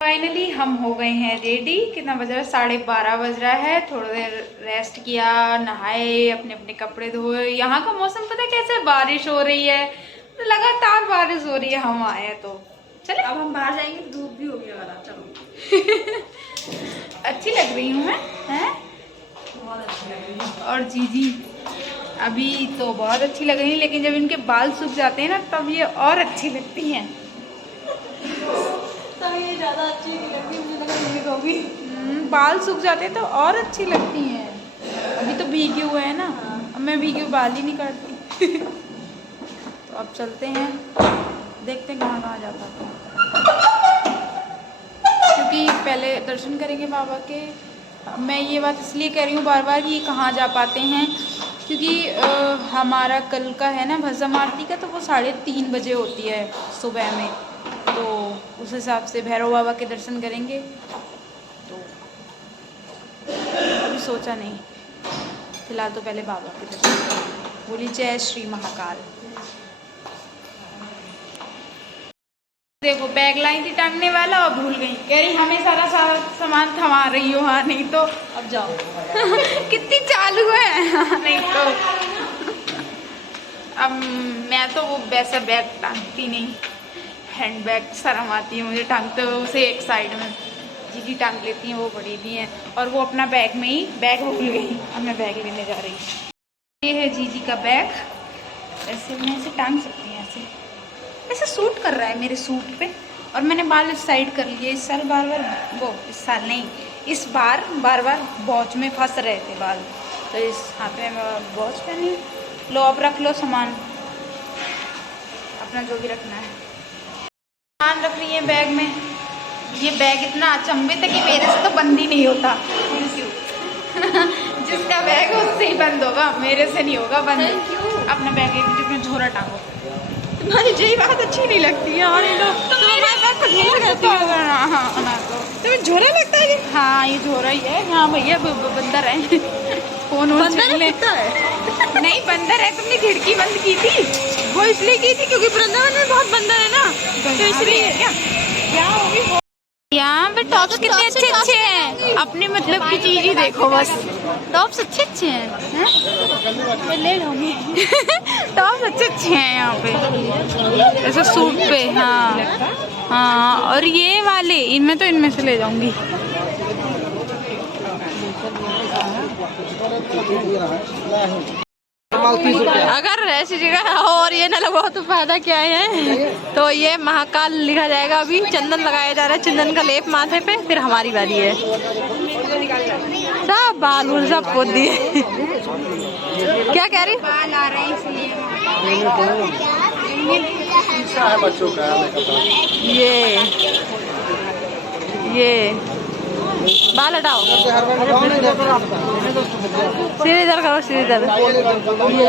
Finally हम हो गए हैं रेडी। कितना बज रहा है? 12:30 बज रहा है। थोड़ी देर रेस्ट किया, नहाए, अपने अपने कपड़े धोए। यहाँ का मौसम पता है कैसे? बारिश हो रही है, लगातार बारिश हो रही है। हम आए हैं तो चले। अब हम बाहर जाएंगे तो धूप भी होगी ज़्यादा। चलो अच्छी लग रही हूँ मैं, हैं? बहुत अच्छी लग रही है। और जीजी अभी तो बहुत अच्छी लग रही है, लेकिन जब इनके बाल सूख जाते हैं ना तब ये और अच्छी लगती हैं। तब ये ज़्यादा अच्छी नहीं लगती, मुझे लगा ये कहोगी। बाल सूख जाते हैं तो और अच्छी लगती हैं। अभी तो भीगे हुए हैं ना, अब मैं भीगे हुए बाल ही नहीं काटती। तो अब चलते हैं, देखते हैं कहाँ कहाँ जाता है। क्योंकि पहले दर्शन करेंगे बाबा के। मैं ये बात इसलिए कह रही हूँ बार बार कि कहाँ जा पाते हैं, क्योंकि हमारा कल का है ना भस्म आरती का, तो वो 3:30 बजे होती है सुबह में। तो उस हिसाब से भैरव बाबा के दर्शन करेंगे। तो अभी सोचा नहीं, फिलहाल तो पहले बाबा के दर्शन। बोली जय श्री महाकाल। देखो बैग लाई थी टांगने वाला और भूल गई। कह रही हमें सारा सामान थमा रही हो। हाँ नहीं तो अब जाओ। कितनी चालू है। नहीं तो अब मैं तो वो वैसा बैग टांगती नहीं, हैंड बैग शर्म आती है मुझे टांगते हुए। उसे एक साइड में जीजी टांग लेती हैं, वो बड़ी भी हैं। और वो अपना बैग में ही बैग भूल गई। अब मैं बैग लेने जा रही हूँ। ये है जीजी का बैग। ऐसे मैं इसे टांग सकती हूँ, ऐसे सूट कर रहा है मेरे सूट पे। और मैंने बाल इस साइड कर लिए। इस साल इस बार बार वॉच में फंस रहे थे बाल, तो इस हाथ में वॉच पहनी। लो अब रख लो सामान अपना, जो भी रखना है। सामान रख रही है बैग में। ये बैग इतना अचंभित है कि मेरे से तो बंद ही नहीं होता। जिसका बैग है उससे ही बंद होगा, मेरे से नहीं होगा बंद। अपना बैग एक जिसमें झोरा टांगो। तुम्हारी यही बात अच्छी नहीं लगती है। और तुम्हें झोरा लगता है? हाँ ये झोरा ही है। हाँ भैया बंदर है। फोन बंदर है? नहीं बंदर है। तुमने खिड़की बंद की थी? वो इसलिए की थी क्योंकि वृंदावन में बहुत बंदर है ना, तो इसलिए क्या होगी। यहाँ पे टॉप्स कितने अच्छे अच्छे हैं। अपने मतलब की चीज ही देखो बस। टॉप्स अच्छे अच्छे हैं, मैं ले लूँगी। टॉप्स अच्छे अच्छे हैं यहाँ पे ऐसे सूट पे। हाँ हाँ, और ये वाले इनमें तो इनमें से ले जाऊंगी। अगर ऐसी जगह और ये ना लगवाओ तो फायदा क्या है। तो ये महाकाल लिखा जाएगा। अभी चंदन लगाया जा रहा है, चंदन का लेप माथे पे, फिर हमारी बारी है। सब बाल सब पोत दिए। क्या कह रही? बाल आ रहे हैं इसलिए। बच्चों का ये बाल हटाओ, सीधे इधर करो, सीधे इधर। ये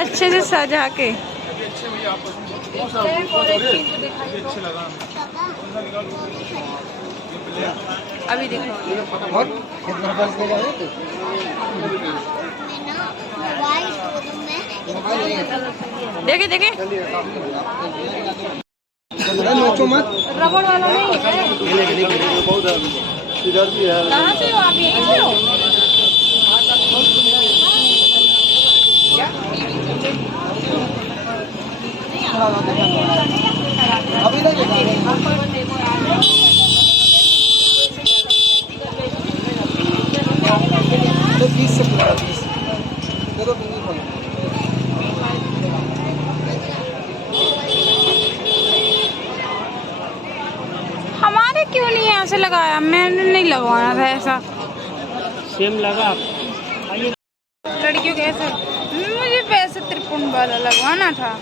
अच्छे से सजा के। अभी देखो देखे देखे रबड़ वाला नहीं है। इधर भी है। कहाँ से हो आप? यहीं से हो? तो 20 से पूरा 20 देखो। हमारे क्यों नहीं ऐसे लगाया? मैंने नहीं लगवाना था ऐसा। सेम लगा। लड़कियों के ऐसा मुझे वैसे त्रिपुंड वाला लगवाना था।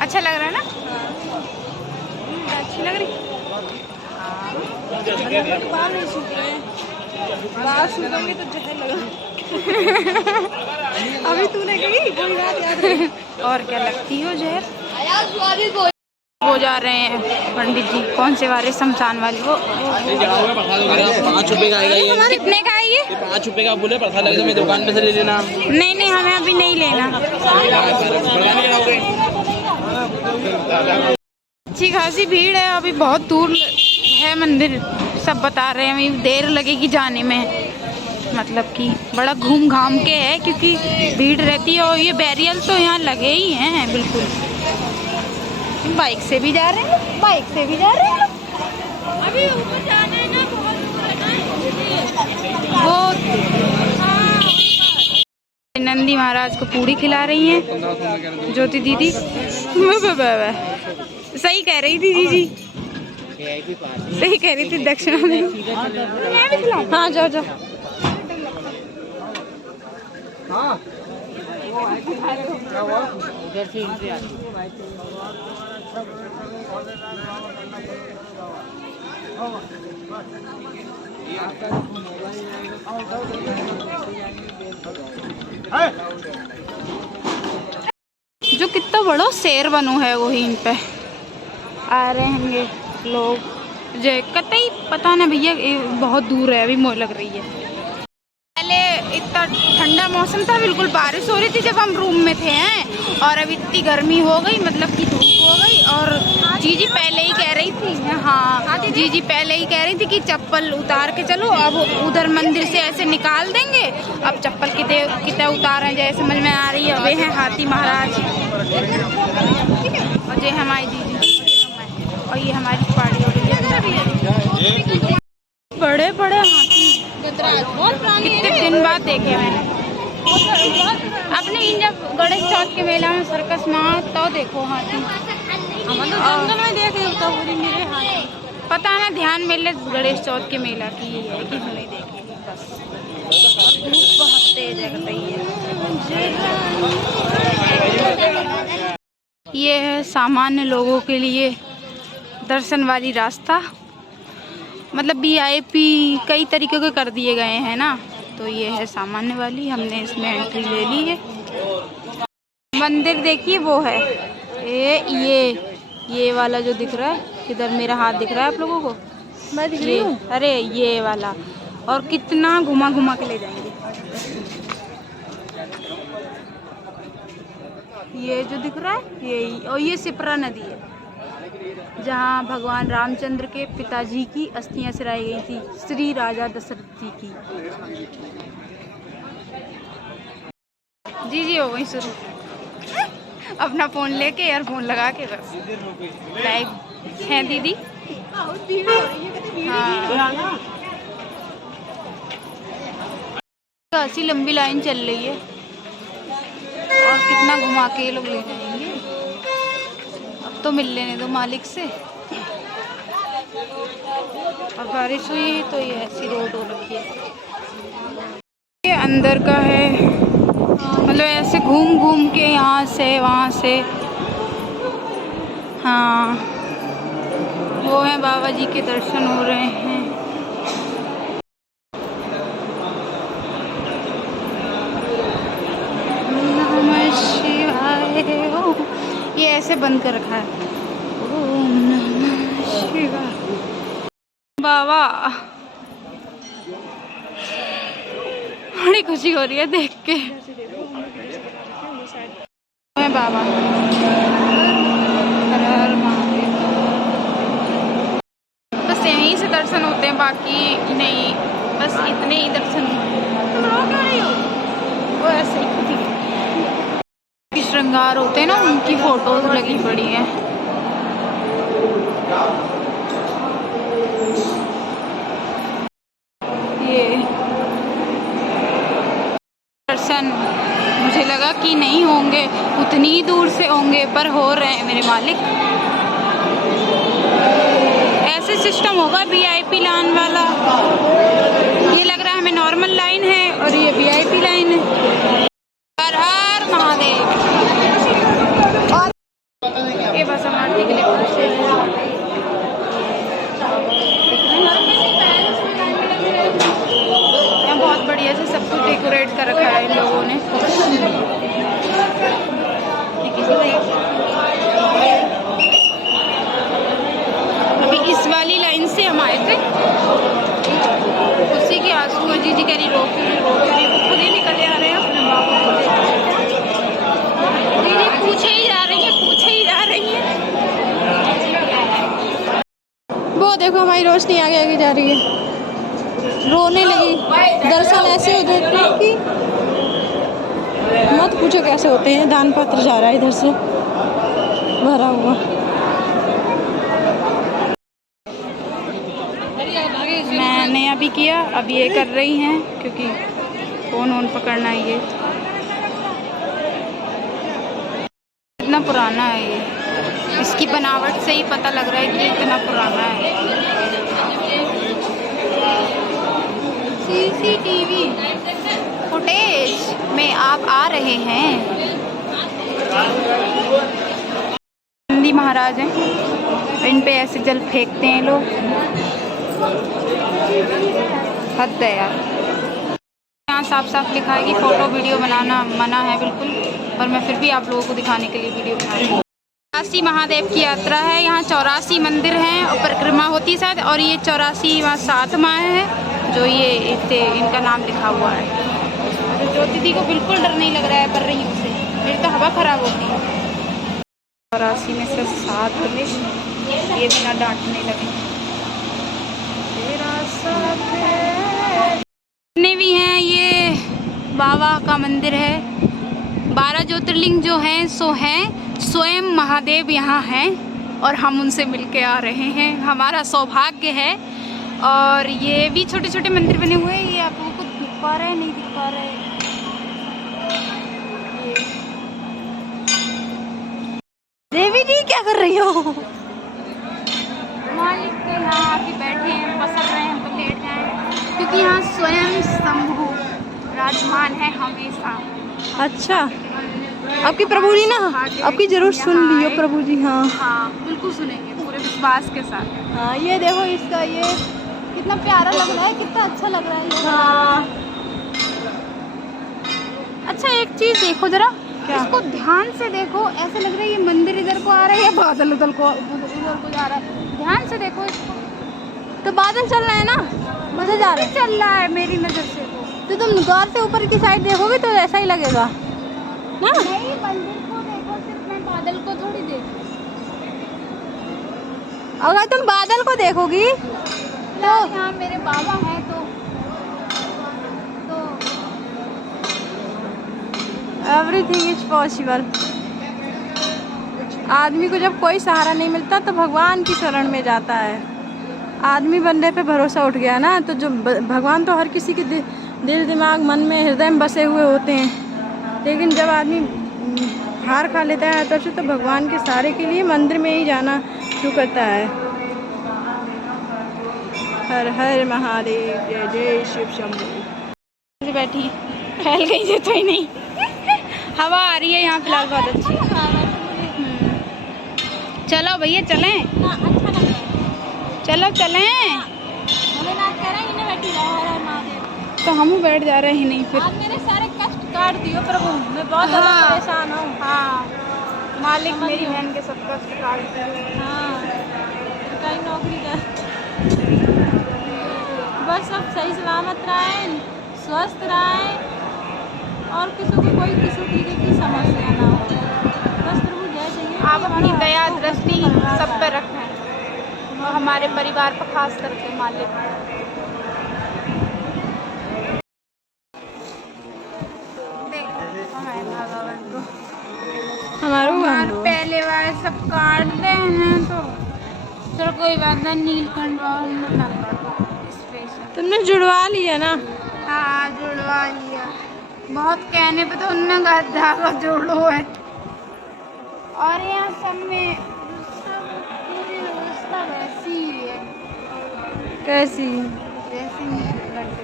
अच्छा लग रहा है ना? अच्छी लग रही। बाल नहीं सूख रहे हैं। बाल सूखेंगे तो जहर लगा। अभी तूने कही कोई बात याद रही। और क्या लगती हो जहर। वो जा रहे हैं पंडित जी। कौन से वाले? शमशान वाले। वो 5 रुपए का आएगा ये। कितने का है ये? 5 रुपए का बोले, प्रसाद लगे तो मैं दुकान पे से ले लेना। नहीं नहीं, हमें अभी नहीं लेना। अच्छी खासी भीड़ है, अभी बहुत दूर है मंदिर, सब बता रहे हैं अभी देर लगेगी जाने में, मतलब कि बड़ा घूम घाम के है क्योंकि भीड़ रहती है। और ये बैरियल तो यहाँ लगे ही हैं बिल्कुल। बाइक से भी जा रहे हैं, बाइक से भी जा रहे हैं। अभी ऊपर जाना है ना, बहुत वो नंदी महाराज को पूड़ी खिला रही हैं ज्योति दीदी। सही कह रही थी दीदी, सही कह रही थी। दक्षिणा में मैं भी खिलाऊं? हाँ जाओ जाओ। जो कितना बड़ा शेर बनू है वो ही इन पे आ रहे होंगे लोग। जो कतई पता ना भैया, बहुत दूर है, अभी मोह लग रही है। पहले इतना ठंडा मौसम था, बिल्कुल बारिश हो रही थी जब हम रूम में थे हैं, और अब इतनी गर्मी हो गई, मतलब कि धूप हो गई। और जीजी पहले ही कह रही थी, हाँ जीजी पहले ही कह रही थी कि चप्पल उतार के चलो। अब उधर मंदिर से ऐसे निकाल देंगे, अब चप्पल कितने उतारें जैसे समझ में आ रही है। वे हैं हाथी महाराज और ये हमारी दीदी, और ये हमारी पाड़ी हो रही है। बड़े बड़े हाथी कितने दिन बाद देखे मैंने अपने जब गणेश चौथ के मेला में सर्कस में, तो देखो हाथी जंगल में देखे तो मेरे हाथी पता ना ध्यान मेले गणेश चौथ के मेला की है कि नहीं देखे बस। धूप बहुत तेज है रही है। ये है सामान्य लोगों के लिए दर्शन वाली रास्ता, मतलब VIP कई तरीके के कर दिए गए हैं ना, तो ये है सामान्य वाली, हमने इसमें एंट्री ले ली है। मंदिर देखिए वो है ये वाला जो दिख रहा है, किधर मेरा हाथ दिख रहा है आप लोगों को? मैं दिख रही हूँ, अरे ये वाला। और कितना घुमा घुमा के ले जाएंगे। ये जो दिख रहा है यही, और ये सिपरा नदी है जहाँ भगवान रामचंद्र के पिताजी की अस्थियां सराई गई थी, श्री राजा दशरथ जी की। जी हो गई शुरू। अपना फ़ोन लेके ईयरफोन लगा के बस लाइव है दीदी। हाँ ऐसी लंबी लाइन चल रही है, और कितना घुमा के ये लोग ले जाएंगे। अब तो मिल लेने दो मालिक से। और बारिश हुई तो ये ऐसी रोड हो रखी है। ये अंदर का है, मतलब ऐसे घूम घूम के यहाँ से वहाँ से। हाँ वो है, बाबा जी के दर्शन हो रहे हैं। नमः शिवाय। ये ऐसे बंद कर रखा है। ओम नमः शिवाय। बाबा बड़ी खुशी हो रही है देख के। बाबा हर हर महादेव। बस यहीं से दर्शन होते हैं, बाकी नहीं, बस इतने ही दर्शन हुए। वो ऐसे ही श्रृंगार होते हैं ना, उनकी फोटोज लगी पड़ी हैं। ये दर्शन मुझे लगा कि नहीं होंगे, उतनी दूर से होंगे, पर हो रहे हैं मेरे मालिक। ऐसे सिस्टम होगा VIP लाइन वाला। ये लग रहा है हमें नॉर्मल लाइन है और ये VIP लाइन है। हर हर महादेव। और ये बस हम आरती के लिए पहुंचे हैं। यहाँ बहुत बढ़िया से सब कुछ डेकोरेट कर रखा है इन लोगों ने। अभी इस वाली लाइन से हम आए थे, उसी के आंसू में जीजी कह रही रोक खुद ही निकल वो देखो हमारी रोशनी आगे आगे जा रही है, रोने लगी। दर्शन ऐसे हो जाते हैं कि मत पूछो कैसे होते हैं। दान पत्र जा रहा है इधर से भरा हुआ। मैंने अभी किया, अब ये कर रही हैं क्योंकि फोन ऑन पकड़ना है। ये इतना पुराना है, ये इसकी बनावट से ही पता लग रहा है कि इतना पुराना है। सीसीटीवी फुटेज में आप आ रहे हैं। गांधी महाराज हैं, इन पे ऐसे जल फेंकते हैं लोग, हद है यार। यहाँ साफ साफ लिखा है कि फ़ोटो वीडियो बनाना मना है बिल्कुल, पर मैं फिर भी आप लोगों को दिखाने के लिए वीडियो बना रही हूँ। 84 महादेव की यात्रा है, यहाँ 84 मंदिर हैं और परिक्रमा होती है शायद, और ये 84 वहाँ 7 माँ है जो ये इनका नाम लिखा हुआ है। तो ज्योति दी को बिल्कुल डर नहीं लग रहा है पर रही से, मेरी तो हवा ख़राब होती है। 84 में से 7 में ये बिना डांटने लगे। जितने भी हैं ये बाबा का मंदिर है। 12 ज्योतिर्लिंग जो हैं सो हैं स्वयं महादेव यहाँ हैं और हम उनसे मिलके आ रहे हैं, हमारा सौभाग्य है। और ये भी छोटे छोटे मंदिर बने हुए हैं, ये आप लोगों को दिख पा रहे हैं नहीं दिख पा रहे हैं। देवी जी क्या कर रही हो? मालिक के यहाँ आके बैठे हैं, पसर रहे हैं तो लेट जाएं, क्योंकि यहाँ स्वयं शंभु विराजमान है हमेशा। अच्छा, आपकी प्रभु जी ना, आपकी जरूर सुन लियो प्रभु जी। हाँ हाँ बिल्कुल सुनेंगे पूरे विश्वास के साथ। हाँ, ये देखो इसका ये कितना प्यारा लग रहा है, कितना अच्छा लग रहा है ये। हाँ अच्छा एक चीज देखो जरा, क्या? इसको ध्यान से देखो, ऐसे लग रहा है ये मंदिर इधर को आ रहा है या बादल उधर को जा रहा है। ध्यान से देखो इसको, तो बादल चल रहे हैं ना, मजा जा रहा है। चल रहा है मेरी नजर से तो तुम गौर से ऊपर की साइड देखोगे तो ऐसा ही लगेगा ना। नहीं, मंदिर को देखो, सिर्फ मैं बादल को थोड़ी देख। अगर तुम बादल को देखोगी तो यहाँ मेरे बाबा हैं तो एवरीथिंग इज पॉसिबल। आदमी को जब कोई सहारा नहीं मिलता तो भगवान की शरण में जाता है। आदमी बनने पे भरोसा उठ गया ना, तो जो भगवान तो हर किसी के दिल दिमाग मन में हृदय में बसे हुए होते हैं, लेकिन जब आदमी हार खा लेता है तब से तो भगवान के सहारे के लिए मंदिर में ही जाना शुरू करता है। हर हर महादेव, जय जय शिव शंभू। बैठी फैल गई से तो ही नहीं। हवा आ रही है यहाँ फिलहाल बहुत अच्छी। चलो भैया चलें, चलो चलें। तो हम बैठ जा रहे हैं नहीं फिर। मेरे सारे कष्ट काट दियो प्रभु, मैं बहुत ज़्यादा परेशान हूँ। हाँ मालिक मेरी बहन के सब कष्ट काट दिए। हाँ, कहीं नौकरी कर, बस सब सही सलामत रहे, स्वस्थ रहे और किसी को कोई किसी तरीके की समस्या ना हो। बस प्रभु जय चाहिए। आप अपनी दया दृष्टि सब पे रखें और हमारे परिवार पर खास करके मालिक। हमारे पहले वाले सब काटते हैं तो चलो कोई बात नहीं, नीलकंठ स्पेशल तुमने जुड़वा लिया ना। हाँ जुड़वा लिया, बहुत कहने पे तो उनने कहा धागा जोड़ो है। और यहाँ सब में सब पूरी व्यवस्था वैसी ही है। कैसी? जैसे नीलकंठ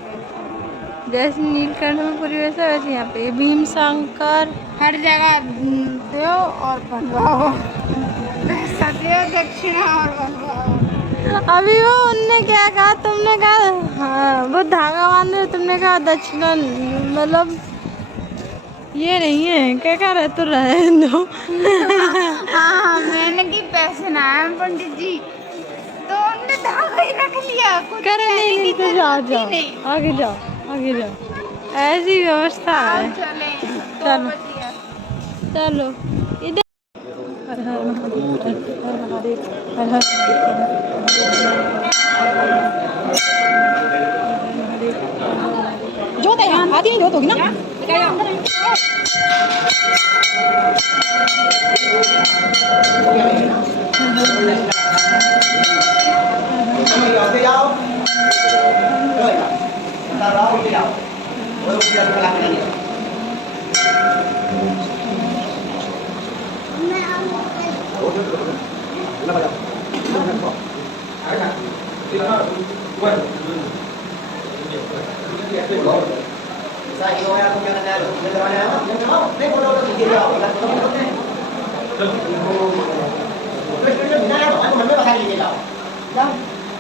जैसे नीलकंठ में पूरी वैसा, वैसे यहाँ पे भीम शंकर हर जगह दो और बनवाओ, पैसा दो दक्षिणा और बनवाओ। अभी वो उनने क्या कहा, तुमने कहा हाँ वो धागा बांध रहे, तुमने कहा दक्षिणा, मतलब ये नहीं है क्या कह रहे तो रहे दो। हाँ मैंने कि पैसे ना आए पंडित जी, तो उनने धागा ही रख लिया, कुछ कर नहीं तो जाओ जाओ नहीं। आगे जाओ आगे जाओ, ऐसी व्यवस्था है। चलो चलो चलो इधर। महादेव, हर हर महादेव। जोत है यहाँ, आती नहीं जोत होगी ना?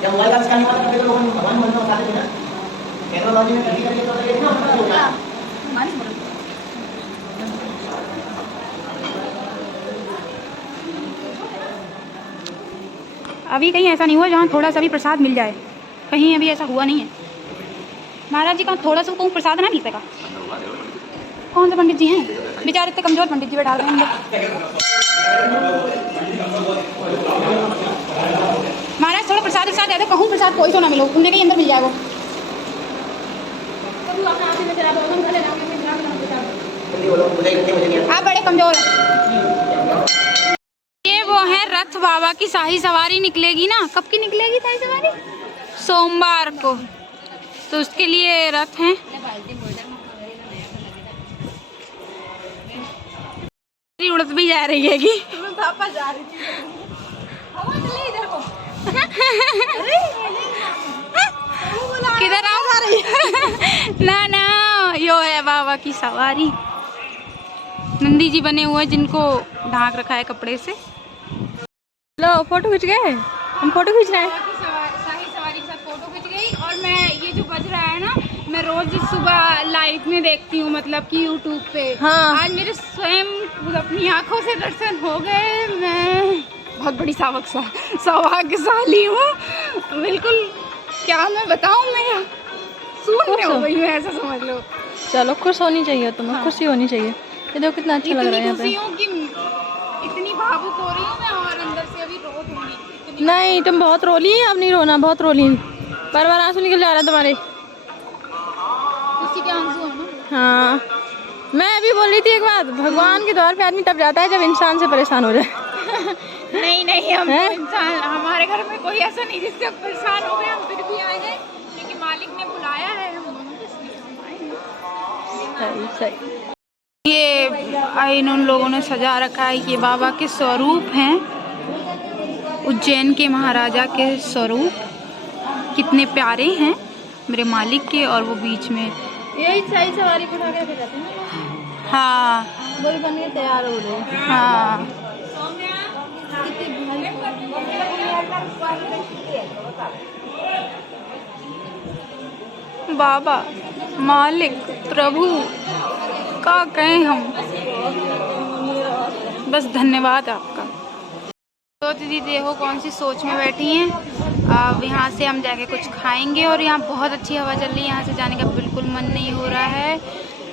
Yang lain sekali mana tapi kalau kawan menonton satu ni, teknologi ni kita kita ni mana punya? अभी कहीं ऐसा नहीं हुआ जहाँ थोड़ा सा भी प्रसाद मिल जाए, कहीं अभी ऐसा हुआ नहीं है महाराज जी का। थोड़ा सा कहूँ प्रसाद ना मिल सका। कौन से पंडित जी हैं बेचारे, इतने कमजोर पंडित जी बैठा रहे हैं। महाराज थोड़ा प्रसाद के साथ कहूँ प्रसाद कोई तो ना मिलो, उनके कहीं अंदर मिल जाए वो। आप बड़े कमजोर हैं। ये वो है रथ बाबा की शाही सवारी निकलेगी ना, कब की निकलेगी शाही सवारी? सोमवार को, तो उसके लिए रथ हैं। उड़द भी जा रही है कि पापा जा रही थी इधर को। किधर आ रही ना ना, यो है बाबा की सवारी। नंदी जी बने हुए जिनको ढांक रखा है कपड़े से। लो फोटो खींच गए, हम फोटो खींच रहे हैं। शाही सवारी के साथ फोटो खींच गई। और मैं ये जो बज रहा है ना, मैं रोज सुबह लाइव में देखती हूँ, मतलब कि यूट्यूब पे। हाँ। आज मेरे स्वयं अपनी आंखों से दर्शन हो गए। मैं बहुत बड़ी सौभाग्यशाली हूँ बिल्कुल। क्या मैं बताऊँ, मैं शून्य हो गई हूँ, ऐसा समझ लो। चलो खुश होनी चाहिए तुम्हें। हाँ। खुशी होनी चाहिए। ये देखो कितना अच्छा लग रहा है यहाँ पे। इतनी खुशी हूँ कि इतनी भावुक हो रही हूँ मैं, और अंदर से अभी रो दूंगी। नहीं तुम बहुत रोली है, अब नहीं रोना, बहुत रोली। बार बार आंसू निकल जा रहा है तुम्हारे। उसकी क्या आंसू है ना? हाँ, मैं अभी बोल रही थी एक बात, भगवान के द्वार पे आदमी तब जाता है जब इंसान से परेशान हो जाए। नहीं नहीं, हम तो इंसान, हमारे घर में कोई ऐसा नहीं जिससे हम परेशान हो गए, हम फिर भी आए हैं क्योंकि मालिक ने बुलाया है, हम दोनों को इसलिए हम आए हैं। सही। ये इन लोगों ने सजा रखा है, ये बाबा के स्वरूप हैं, उज्जैन के महाराजा के स्वरूप। कितने प्यारे हैं मेरे मालिक के। और वो बीच में यही शाही सवारी को उठा के जाते हैं। हाँ, वो भी बन के तैयार हो रहे। हाँ, बाबा मालिक प्रभु का कहें हम, बस धन्यवाद आपका। तो दीदी देखो कौन सी सोच में बैठी हैं। अब यहाँ से हम जाके कुछ खाएंगे, और यहाँ बहुत अच्छी हवा चल रही है, यहाँ से जाने का बिल्कुल मन नहीं हो रहा है।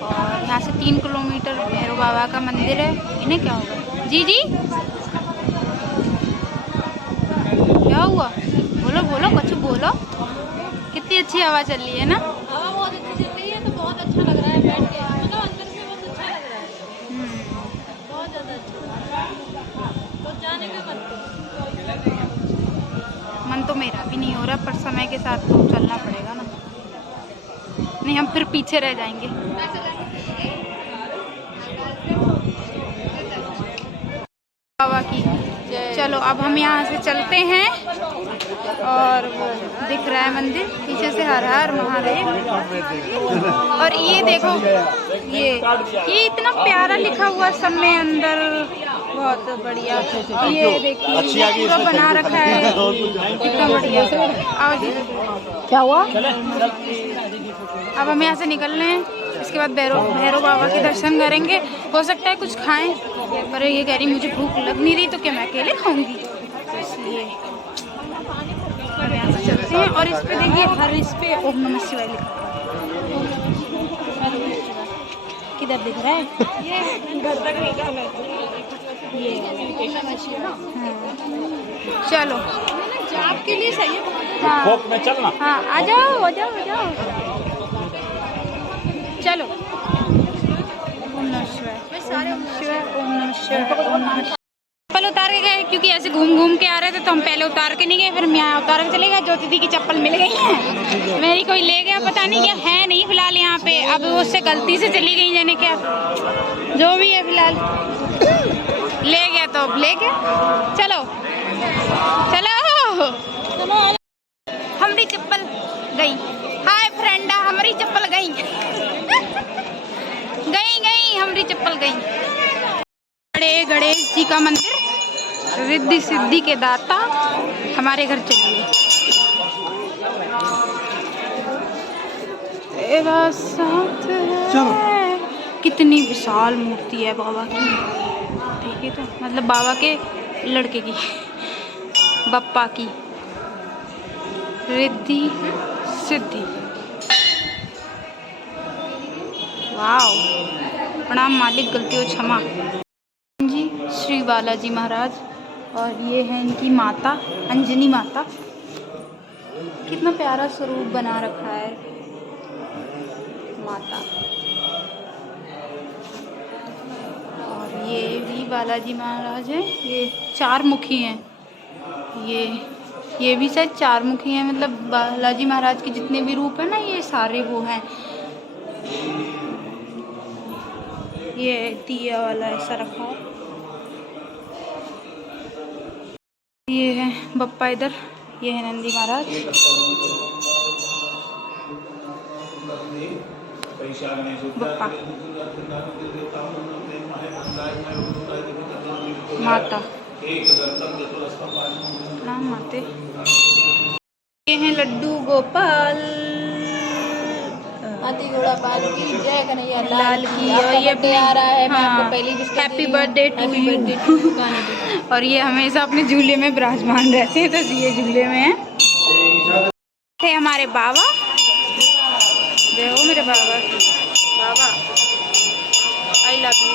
और यहाँ से 3 किलोमीटर भैरव बाबा का मंदिर है। इन्हें क्या होगा? जी जी क्या हुआ? बोलो बोलो, कुछ बोलो। कितनी अच्छी हवा चल रही है ना? हवा बहुत अच्छी चल रही है, तो बहुत अच्छा लग रहा है बैठ के, मतलब अंदर से बहुत अच्छा लग रहा है। बहुत ज़्यादा अच्छा। तो जाने का मन तो मेरा भी नहीं हो रहा, पर समय के साथ तो चलना पड़ेगा ना, नहीं हम फिर पीछे रह जाएंगे। बाबा की चलो, अब हम यहाँ से चलते हैं। और वो दिख रहा है मंदिर पीछे से, हर हर महादेव। और ये देखो, ये इतना प्यारा लिखा हुआ सब में अंदर, बहुत बढ़िया। ये देखिए पूरा बना रखा है, कितना बढ़िया। आओ जी, क्या हुआ? अब हम यहाँ से निकल रहे हैं। इसके बाद भैरव बाबा के दर्शन करेंगे। हो सकता है कुछ खाएं, पर ये कह रही मुझे भूख लग नहीं रही, तो क्या मैं अकेले खाऊंगी? इसलिए अब यहाँ से चलते हैं। और इस पे देखिए, हर इस पे ओम नमः शिवाय लिखा है। किधर दिख रहा है? ये घर तक नहीं, ये चलो जाप के लिए सही है। हाँ खोप में चलना। हाँ आ जाओ आ जाओ आ जाओ चलो। ओम नमः शिवाय ओम नमः शिवाय ओम नमः शिवाय ओम नमः शिवाय। चप्पल उतार के गए क्योंकि ऐसे घूम घूम के आ रहे थे तो हम पहले उतार के नहीं गए, फिर मैं यहाँ उतार के चले गए। ज्योति दी की चप्पल मिल गई है, मेरी कोई ले गया पता नहीं क्या है नहीं फिलहाल यहाँ पे। अब वो उससे गलती से चली गई जाने क्या, जो भी है फिलहाल ले गया तो अब ले गया। चलो चलो हमारी चप्पल गई। हाय फ्रेंडा हमारी चप्पल गई गई गई हमारी चप्पल गई। बड़े गणेश जी का मंदिर, रिद्धि सिद्धि के दाता हमारे घर चलिए। तेरा साथ है। कितनी विशाल मूर्ति है बाबा की, ठीक है तो मतलब बाबा के लड़के की, बप्पा की रिद्धि सिद्धि। वाओ प्रणाम मालिक, गलती हो क्षमा जी। श्री बालाजी महाराज और ये है इनकी माता अंजनी माता। कितना प्यारा स्वरूप बना रखा है माता। और ये भी बालाजी महाराज है, ये चार मुखी हैं। ये भी शायद चार मुखी हैं, मतलब बालाजी महाराज के जितने भी रूप है ना ये सारे वो हैं। ये दिया वाला ऐसा रखा है। ये है बप्पा इधर, ये है नंदी महाराज। बप्पा माता प्रणाम माते। ये हैं लड्डू गोपाल हाथी घोड़ा पाल की जय कन्हैया लाल की। और ये अपने आ रहा है, मैं आपको हाँ, पहली biscuit happy birthday to you. और ये हमेशा अपने झूले में विराजमान रहते हैं, तो ये झूले में है। थे हमारे बाबा, देखो मेरे बाबा, बाबा आई लव यू।